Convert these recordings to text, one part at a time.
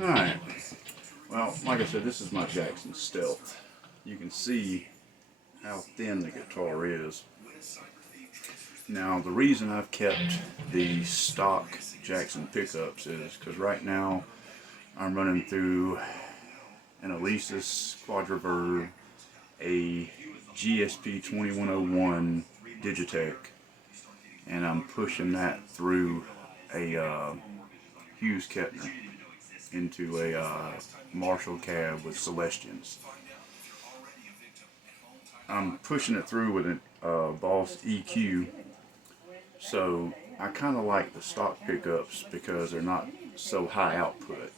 Alright, well, like I said, this is my Jackson Stealth. You can see how thin the guitar is. Now, the reason I've kept the stock Jackson pickups is because right now I'm running through an Alesis Quadriverb, a gsp2101 digitech, and I'm pushing that through a Hughes Kettner into a Marshall cab with Celestians. I'm pushing it through with a Boss EQ, so I kind of like the stock pickups because they're not so high output.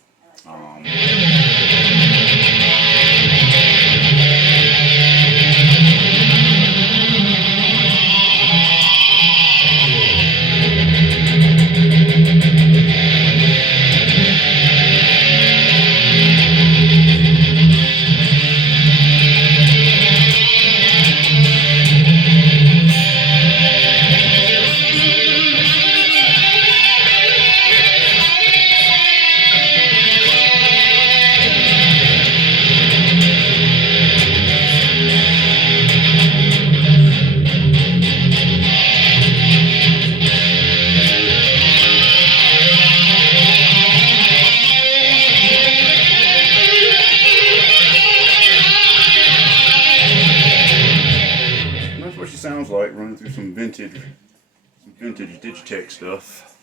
That's what she sounds like running through some vintage digitech stuff.